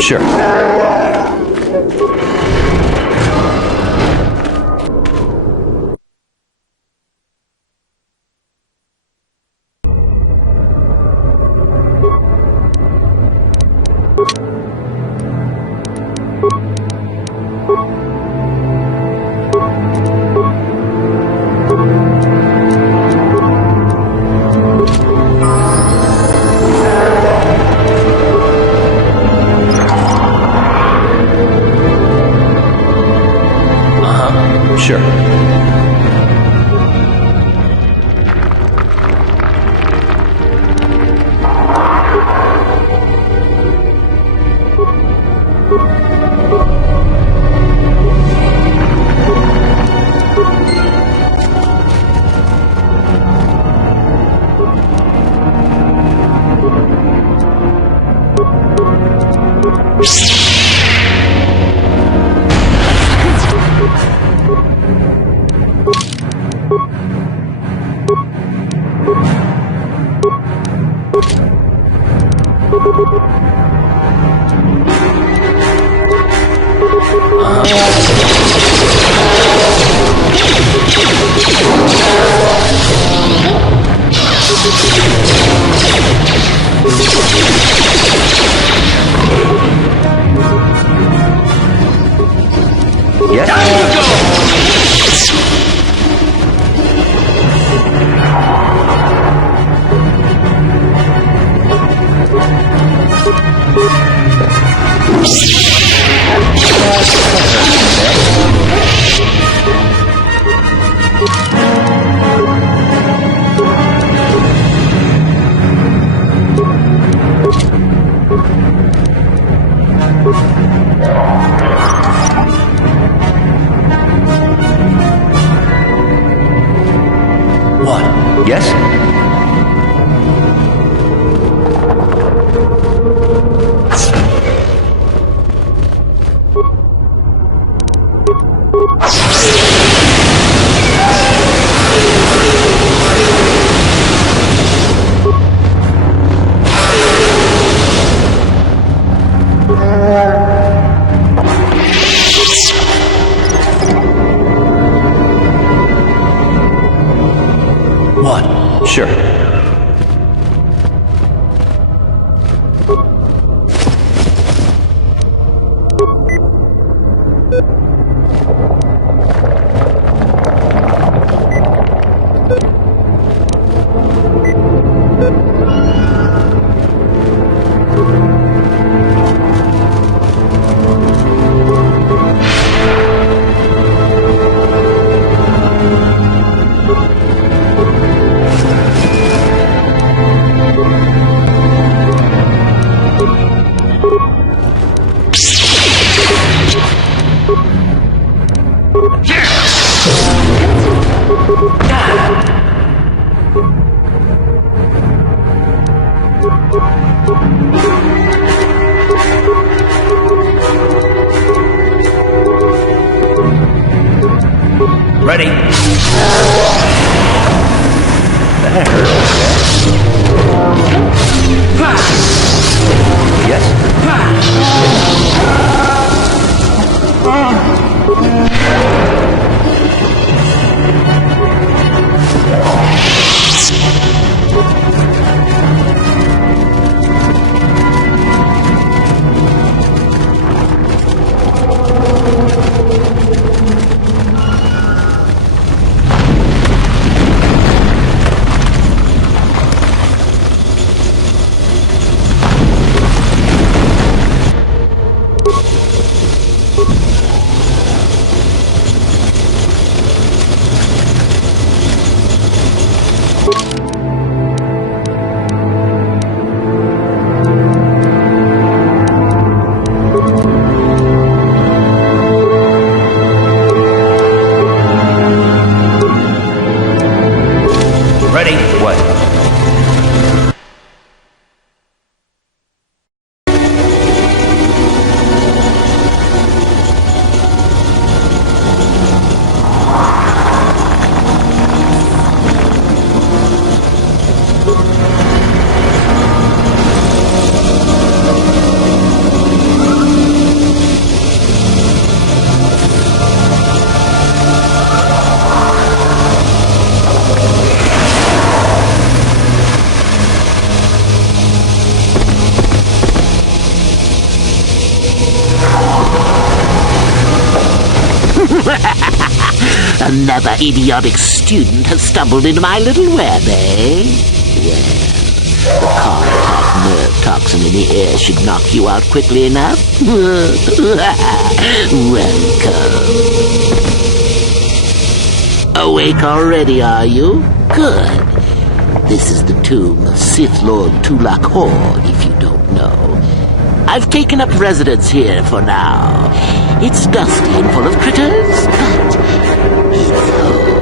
Sure. Sure. What? Yes? What? Sure. Another idiotic student has stumbled into my little web, eh? Well, the contact nerve toxin in the air should knock you out quickly enough. Welcome. Awake already, are you? Good. This is the tomb of Sith Lord Tulak Hord, if you don't know. I've taken up residence here for now. It's dusty and full of critters, but it's home.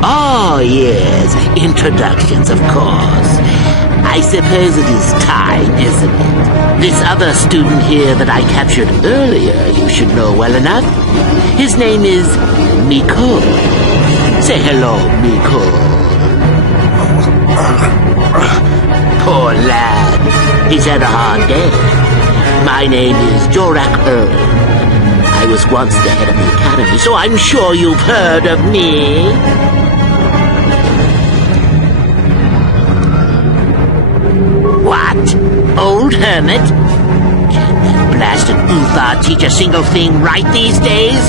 Oh, yes, introductions, of course. I suppose it is time, isn't it? This other student here that I captured earlier you should know well enough. His name is Miko. Say hello, Miko. Poor lad. He's had a hard day. My name is Jorak Earl. I was once the head of the academy, so I'm sure you've heard of me. What? Old hermit? Can that blasted Uthar teach a single thing right these days?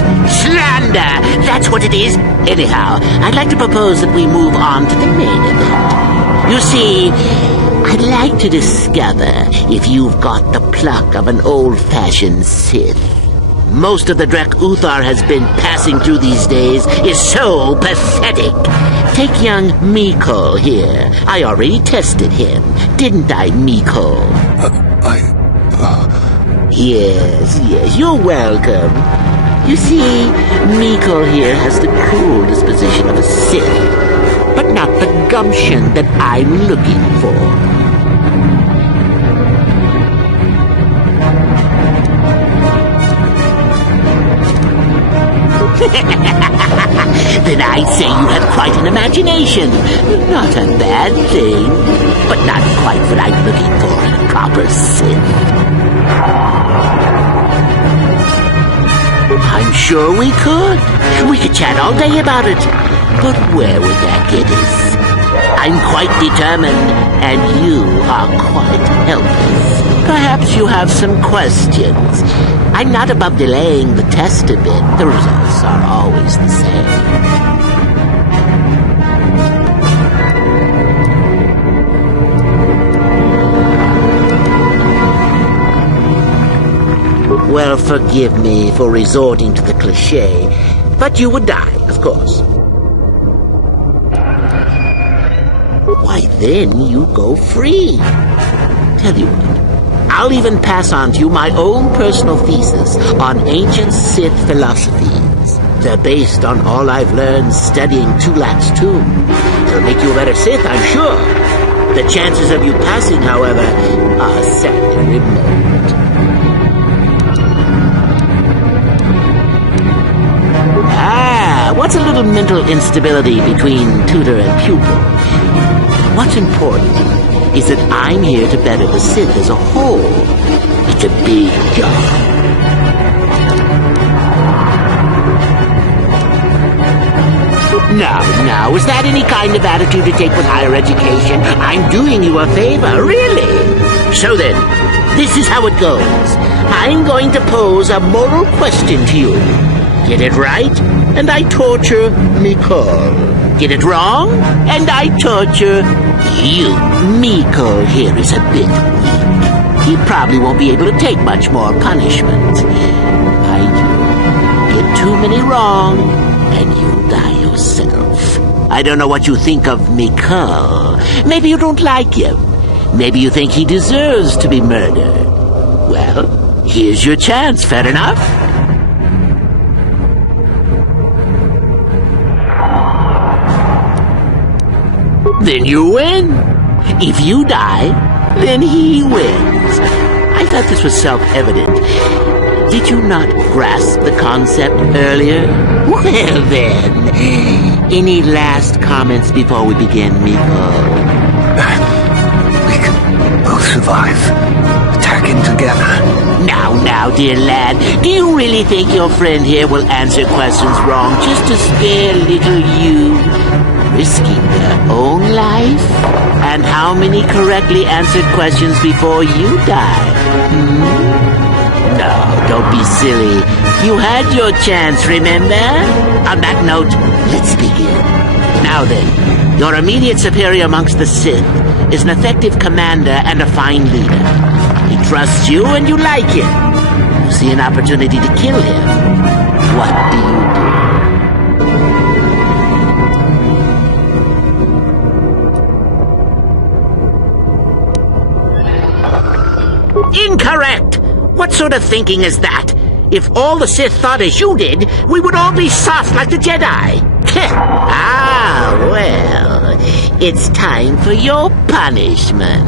Slander! That's what it is. Anyhow, I'd like to propose that we move on to the main event. You see, I'd like to discover if you've got the pluck of an old-fashioned Sith. Most of the Drek Uthar has been passing through these days is so pathetic. Take young Miko here. I already tested him, didn't I, Miko? Yes, you're welcome. You see, Miko here has the cool disposition of a Sith, but not the gumption that I'm looking for. Then I'd say you have quite an imagination. Not a bad thing, but not quite what I'm looking for in a proper Sith. I'm sure we could. We could chat all day about it. But where would that get us? I'm quite determined, and you are quite helpless. Perhaps you have some questions. I'm not above delaying the test a bit. The results are always the same. Well, forgive me for resorting to the cliché, but you would die, of course. Why, then you go free. Tell you what, I'll even pass on to you my own personal thesis on ancient Sith philosophies. They're based on all I've learned studying Tulak's tomb. It'll make you a better Sith, I'm sure. The chances of you passing, however, are sadly remote. What's a little mental instability between tutor and pupil? What's important is that I'm here to better the Sith as a whole. It's a big job. Now, is that any kind of attitude to take with higher education? I'm doing you a favor, really. So then, this is how it goes. I'm going to pose a moral question to you. Get it right, and I torture Miko. Get it wrong, and I torture you. Miko here is a bit weak. He probably won't be able to take much more punishment. I get too many wrong, and you die yourself. I don't know what you think of Miko. Maybe you don't like him. Maybe you think he deserves to be murdered. Well, here's your chance, fair enough? Then you win. If you die, then he wins. I thought this was self-evident. Did you not grasp the concept earlier? Well then, any last comments before we begin, Miko? We can both survive. Attacking together. Now, dear lad, do you really think your friend here will answer questions wrong just to spare little you? Risking their own life? And how many correctly answered questions before you die? No, don't be silly. You had your chance, remember? On that note, let's begin. Now then, your immediate superior amongst the Sith is an effective commander and a fine leader. He trusts you and you like him. You see an opportunity to kill him. What do you do? Incorrect! What sort of thinking is that? If all the Sith thought as you did, we would all be soft like the Jedi. Well, it's time for your punishment.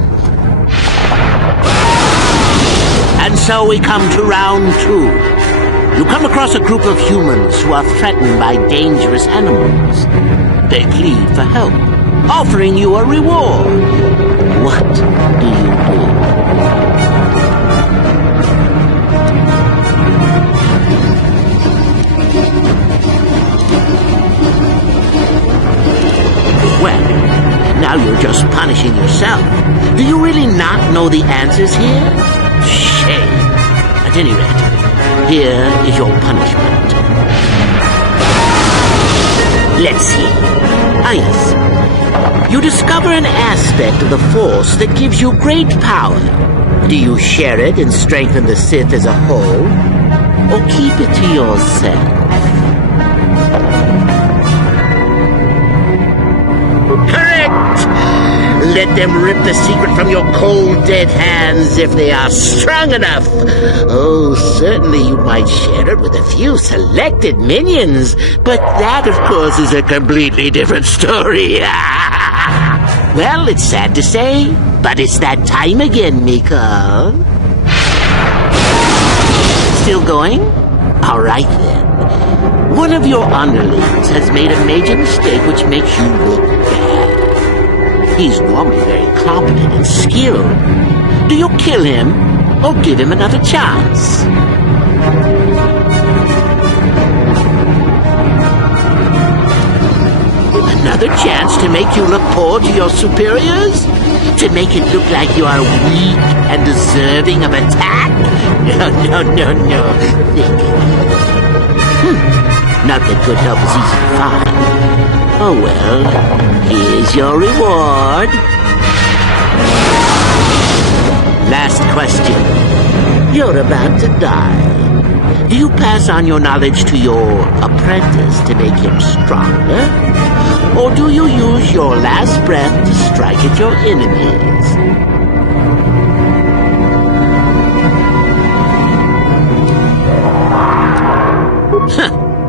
And so we come to round 2. You come across a group of humans who are threatened by dangerous animals. They plead for help, offering you a reward. What do you do? Well, now you're just punishing yourself. Do you really not know the answers here? Shame. At any rate, here is your punishment. Let's see. Ah, yes. You discover an aspect of the Force that gives you great power. Do you share it and strengthen the Sith as a whole? Or keep it to yourself? Let them rip the secret from your cold, dead hands if they are strong enough. Oh, certainly you might share it with a few selected minions, but that, of course, is a completely different story. Well, it's sad to say, but it's that time again, Miko. Still going? All right, then. One of your underlings has made a major mistake which makes you look bad. He's normally very competent and skilled. Do you kill him or give him another chance? Another chance to make you look poor to your superiors? To make it look like you are weak and deserving of attack? No. Not that good help is easy to find. Oh well, here's your reward. Last question. You're about to die. Do you pass on your knowledge to your apprentice to make him stronger? Or do you use your last breath to strike at your enemies?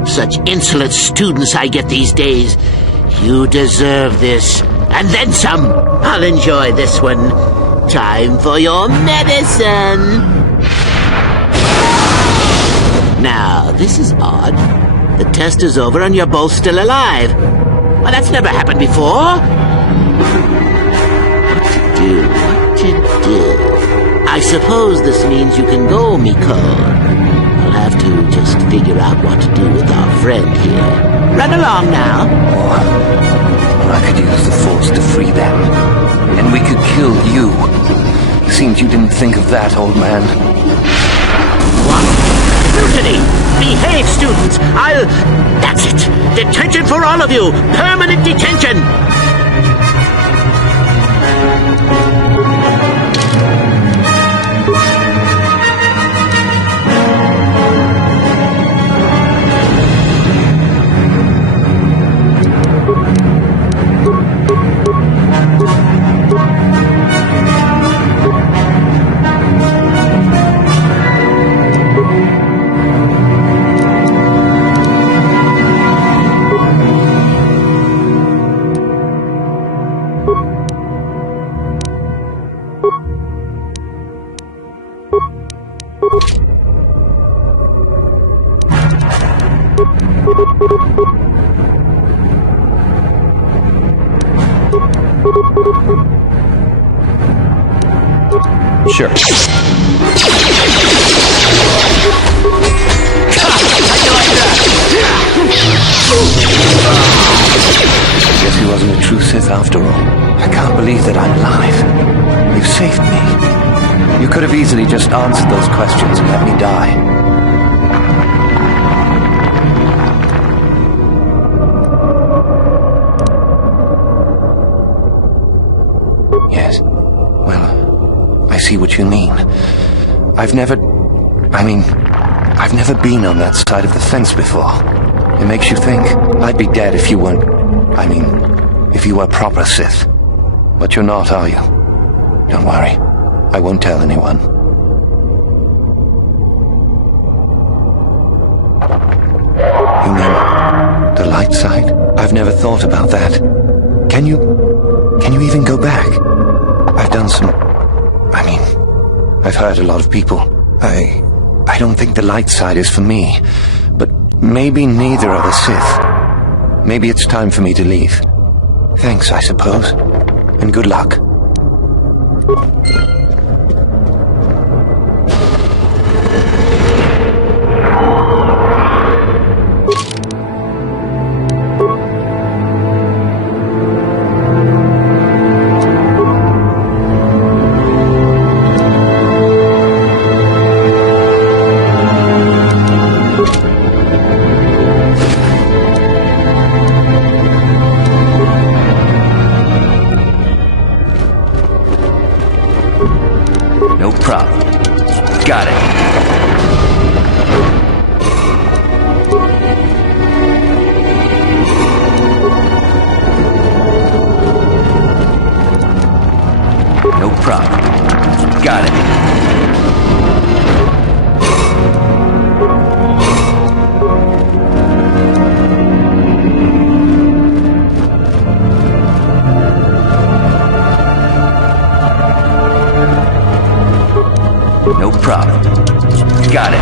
Such insolent students I get these days. You deserve this. And then some. I'll enjoy this one. Time for your medicine. Now, this is odd. The test is over and you're both still alive. Well, that's never happened before. What to do? I suppose this means you can go, Miko. We'll have to just figure out what to do with our friend here. Run along now. Or I could use the Force to free them. And we could kill you. Seems you didn't think of that, old man. What? Mutiny! Behave, students! That's it! Detention for all of you! Permanent detention! Sure. Guess he wasn't a true Sith after all. I can't believe that I'm alive. You saved me. You could have easily just answered those questions and let me die. Yes. Well, I see what you mean. I've never been on that side of the fence before. It makes you think. I'd be dead if you weren't... if you were proper Sith. But you're not, are you? Don't worry. I won't tell anyone. You mean the light side? I've never thought about that. Can you even go back? I've done some... I've hurt a lot of people. I don't think the light side is for me. But maybe neither are the Sith. Maybe it's time for me to leave. Thanks, I suppose. And good luck. No problem. Got it. No problem. Got it. No problem. Got it.